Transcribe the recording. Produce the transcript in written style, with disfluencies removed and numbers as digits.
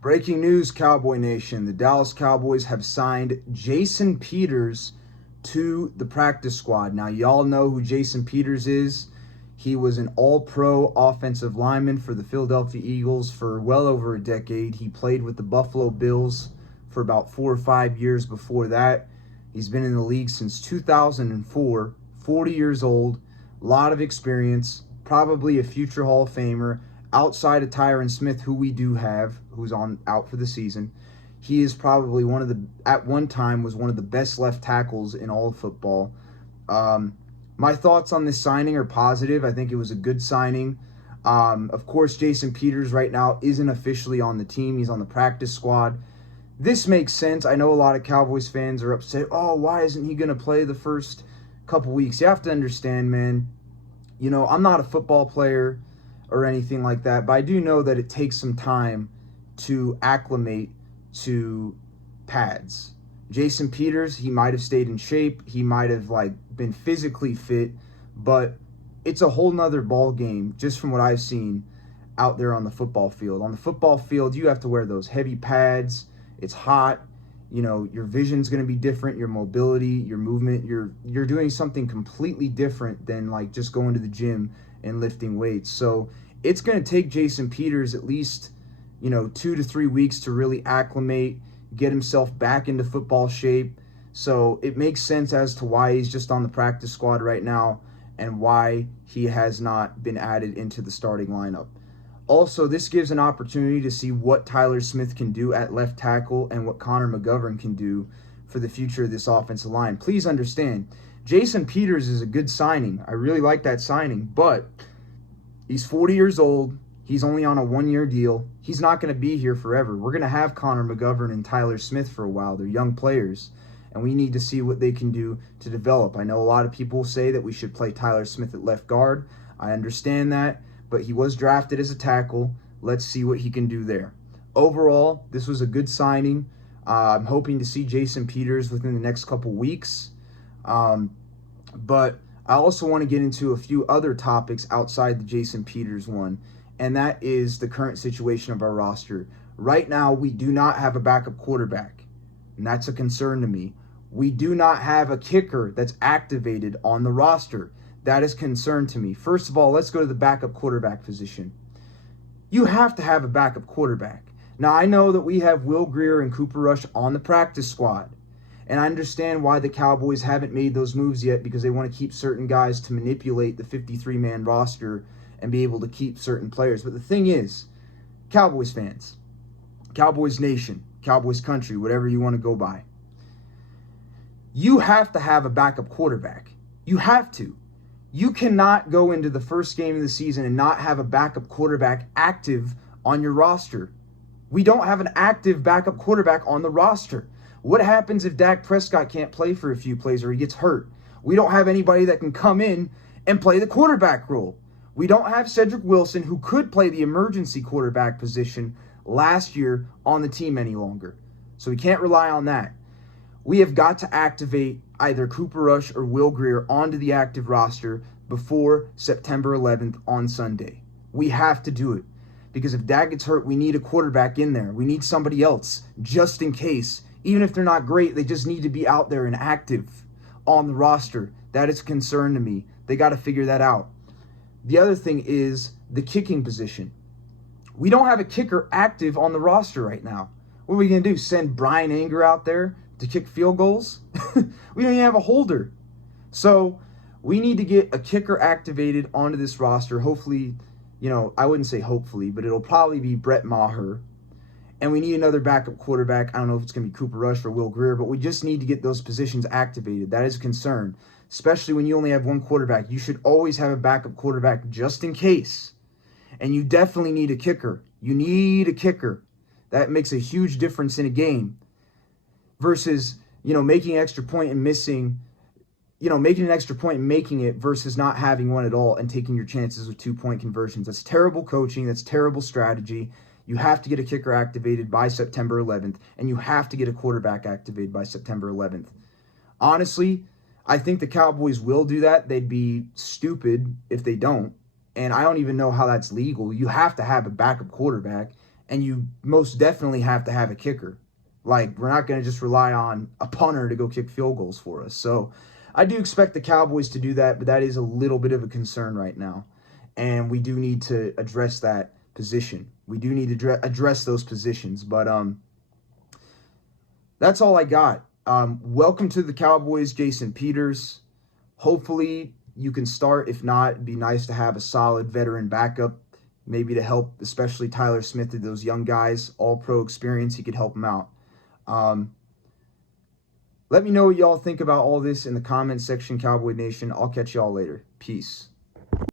Breaking news, Cowboy Nation. The Dallas Cowboys have signed Jason Peters to the practice squad. Now, y'all know who Jason Peters is. He was an all-pro offensive lineman for the Philadelphia Eagles for well over a decade. He played with the Buffalo Bills for about 4 or 5 years before that. He's been in the league since 2004, 40 years old, a lot of experience, probably a future Hall of Famer. Outside of Tyron Smith, who we do have, who's out for the season, he is probably at one time was one of the best left tackles in all of football. My thoughts on this signing are positive. I think it was a good signing. Of course, Jason Peters right now isn't officially on the team. He's on the practice squad. This makes sense. I know a lot of Cowboys fans are upset. Oh, why isn't he going to play the first couple weeks? You have to understand, man. You know, I'm not a football player or anything like that, but I do know that it takes some time to acclimate to pads. Jason Peters, he might have stayed in shape, he might have been physically fit, but it's a whole nother ball game just from what I've seen out there on the football field. On the football field, you have to wear those heavy pads. It's hot. You know, your vision's going to be different, your mobility, your movement, you're doing something completely different than just going to the gym and lifting weights. So it's going to take Jason Peters at least, 2 to 3 weeks to really acclimate, get himself back into football shape. So it makes sense as to why he's just on the practice squad right now and why he has not been added into the starting lineup. Also, this gives an opportunity to see what Tyler Smith can do at left tackle and what Connor McGovern can do for the future of this offensive line. Please understand, Jason Peters is a good signing. I really like that signing, but he's 40 years old. He's only on a 1-year deal. He's not going to be here forever. We're going to have Connor McGovern and Tyler Smith for a while. They're young players, and we need to see what they can do to develop. I know a lot of people say that we should play Tyler Smith at left guard. I understand that, but he was drafted as a tackle. Let's see what he can do there. Overall, this was a good signing. I'm hoping to see Jason Peters within the next couple weeks. But I also want to get into a few other topics outside the Jason Peters one, and that is the current situation of our roster. Right now, we do not have a backup quarterback, and that's a concern to me. We do not have a kicker that's activated on the roster. That is a concern to me. First of all, let's go to the backup quarterback position. You have to have a backup quarterback. Now, I know that we have Will Grier and Cooper Rush on the practice squad, and I understand why the Cowboys haven't made those moves yet, because they want to keep certain guys to manipulate the 53-man roster and be able to keep certain players. But the thing is, Cowboys fans, Cowboys Nation, Cowboys Country, whatever you want to go by, you have to have a backup quarterback. You have to. You cannot go into the first game of the season and not have a backup quarterback active on your roster. We don't have an active backup quarterback on the roster. What happens if Dak Prescott can't play for a few plays or he gets hurt? We don't have anybody that can come in and play the quarterback role. We don't have Cedric Wilson, who could play the emergency quarterback position last year, on the team any longer. So we can't rely on that. We have got to activate either Cooper Rush or Will Grier onto the active roster before September 11th on Sunday. We have to do it, because if Dak gets hurt, we need a quarterback in there. We need somebody else just in case. Even if they're not great, they just need to be out there and active on the roster. That is a concern to me. They got to figure that out. The other thing is the kicking position. We don't have a kicker active on the roster right now. What are we going to do? Send Brian Anger out there to kick field goals? We don't even have a holder. So we need to get a kicker activated onto this roster. Hopefully, I wouldn't say hopefully, but it'll probably be Brett Maher. And we need another backup quarterback. I don't know if it's going to be Cooper Rush or Will Grier, but we just need to get those positions activated. That is a concern, especially when you only have one quarterback. You should always have a backup quarterback just in case. And you definitely need a kicker. You need a kicker. That makes a huge difference in a game versus, making an extra point and missing, making an extra point and making it versus not having one at all and taking your chances with 2-point conversions. That's terrible coaching. That's terrible strategy. You have to get a kicker activated by September 11th, and you have to get a quarterback activated by September 11th. Honestly, I think the Cowboys will do that. They'd be stupid if they don't, and I don't even know how that's legal. You have to have a backup quarterback, and you most definitely have to have a kicker. Like, we're not going to just rely on a punter to go kick field goals for us. So I do expect the Cowboys to do that, but that is a little bit of a concern right now. And we do need to address that position. We do need to address those positions. But that's all I got. Welcome to the Cowboys, Jason Peters. Hopefully you can start. If not, it'd be nice to have a solid veteran backup, maybe to help, especially Tyler Smith and those young guys, all-pro experience. He could help them out. Let me know what y'all think about all this in the comment section, Cowboy Nation. I'll catch y'all later. Peace.